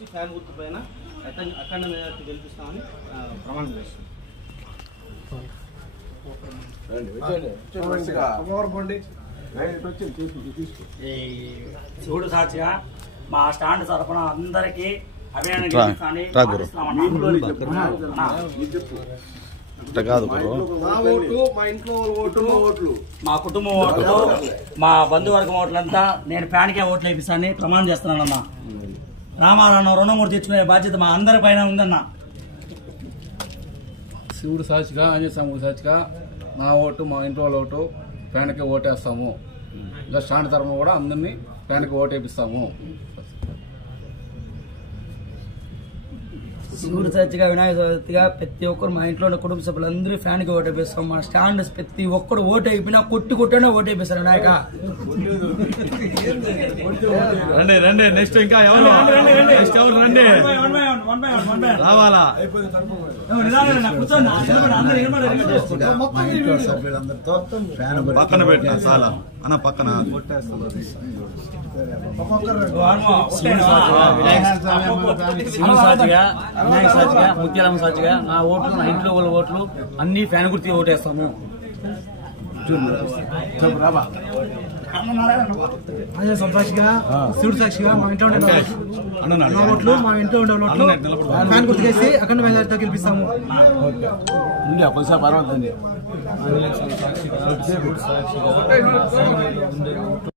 ఇచ్చి ఫ్యాన్ గుర్తు పైన అఖండ మెజారిటీ గెలిపిస్తామని ప్రమాణం చేస్తున్నాం. శివుడు సాక్షిగా మా స్టాండ్ తరఫున అందరికీ అభినందన మా కుటుంబం ఓట్లు మా బంధువర్గం ఓట్లంతా నేను ఫ్యాన్కే ఓట్లు వేపిస్తానని ప్రమాణం చేస్తున్నానన్నా. రామారావు రుణమూర్తి తెచ్చుకునే బాధ్యత మా అందరి పైన ఉందన్న. శివుడు సాక్షిగా ఆంజనేయ స్వామి సాక్షిగా నా ఓటు మా ఇంట్లో వాళ్ళ ఓటు ఫ్యాన్కే ఓటేస్తాము. ఇంకా స్టాండ్ తరఫున కూడా అందరినీ ఫ్యాన్కి ఓటు వేపిస్తాము. శివుడు సాక్షిగా వినాయక చవితిగా ప్రతి ఒక్కరు మా ఇంట్లో ఉన్న కుటుంబ సభ్యులందరూ ఫ్యాన్కి ఓటు వేపిస్తాం. మా స్టాండ్ ప్రతి ఒక్కరు ఓటు అయిపోయినా కొట్టినా ఓటు వేపిస్తారు వినాయక. రండి నెక్స్ట్ ఇంకా ఎవరు రండి రావాలా పక్కన పెట్టిన చాలా అన్న పక్కన శివుడు సాక్షిగా వినాయక సాక్షిగా ముత్యాలమ్మ సాక్షిగా నా ఓట్లు నా ఇంట్లో వాళ్ళ ఓట్లు అన్ని ఫ్యాన్ గుర్తి ఓటేస్తాము. సాక్షిగా శివుడు సాక్షిగా మా ఇంట్లో ఉండే ఓట్లు మా ఇంట్లో ఉండే ఓట్లు ఫ్యాన్ గుర్తుకేసి అఖండ మెజారిటీతో గెలిపిస్తాము. కొంచెం పర్వాలేదు. సాక్షిగా ఉండే ఓట్లు